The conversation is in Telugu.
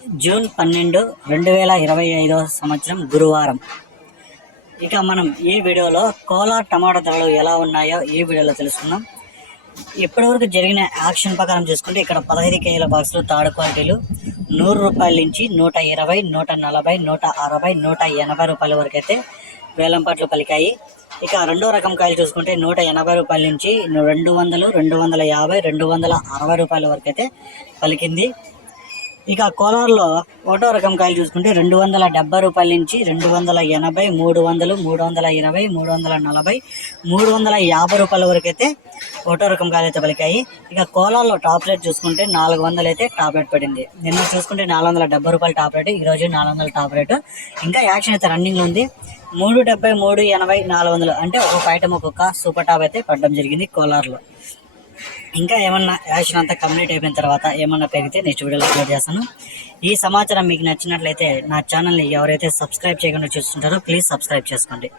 జూన్ పన్నెండు రెండు వేల ఇరవై ఐదవ సంవత్సరం గురువారం. ఇక మనం ఈ వీడియోలో కోలార్ టమాటా ధరలు ఎలా ఉన్నాయో ఈ వీడియోలో తెలుసుకుందాం. ఇప్పటివరకు జరిగిన యాక్షన్ ప్రకారం చూసుకుంటే ఇక్కడ పదహైదు కేజీల బాక్సులు తాడు క్వాలిటీలు నూరు రూపాయల నుంచి నూట ఇరవై నూట నలభై నూట అరవై నూట ఎనభై రూపాయల వరకు అయితే వేలంపాట్లు పలికాయి. ఇక రెండో రకం కాయలు చూసుకుంటే నూట ఎనభై రూపాయల నుంచి రెండు వందలు రెండు వందల యాభై రెండు వందల అరవై రూపాయల వరకు అయితే పలికింది. ఇక కోలార్లో ఒకటో రకం కాయలు చూసుకుంటే రెండు వందల డెబ్బై రూపాయల నుంచి రెండు వందల ఎనభై మూడు వందలు మూడు వందల ఇరవై మూడు వందల నలభై మూడు వందల యాభై రూపాయల వరకు అయితే ఒకటో రకం కాయలు అయితే పలికాయి. ఇక కోలార్లో టాప్ రేట్ చూసుకుంటే నాలుగు వందలు అయితే టాప్ రేట్ పడింది. నిన్న చూసుకుంటే నాలుగు వందల డెబ్బై రూపాయలు టాప్ రేట్ ఈ రోజు నాలుగు వందల టాప్ రేటు. ఇంకా యాక్షన్ అయితే రన్నింగ్ ఉంది. మూడు డెబ్బై మూడు ఎనభై నాలుగు వందలు అంటే ఒక ఐటమ్ ఒక్కొక్క సూపర్ టాప్ అయితే పడడం జరిగింది కోలార్లో. ఇంకా ఏమన్నా యాక్షన్ అంతా కంప్లీట్ అయిపోయిన తర్వాత ఏమన్నా పెరిగితే నెక్స్ట్ వీడియోలో అప్లోడ్ చేస్తాను. ఈ సమాచారం మీకు నచ్చినట్లయితే నా ఛానల్ని ఎవరైతే సబ్స్క్రైబ్ చేయకుండా చూస్తుంటారో ప్లీజ్ సబ్స్క్రైబ్ చేసుకోండి.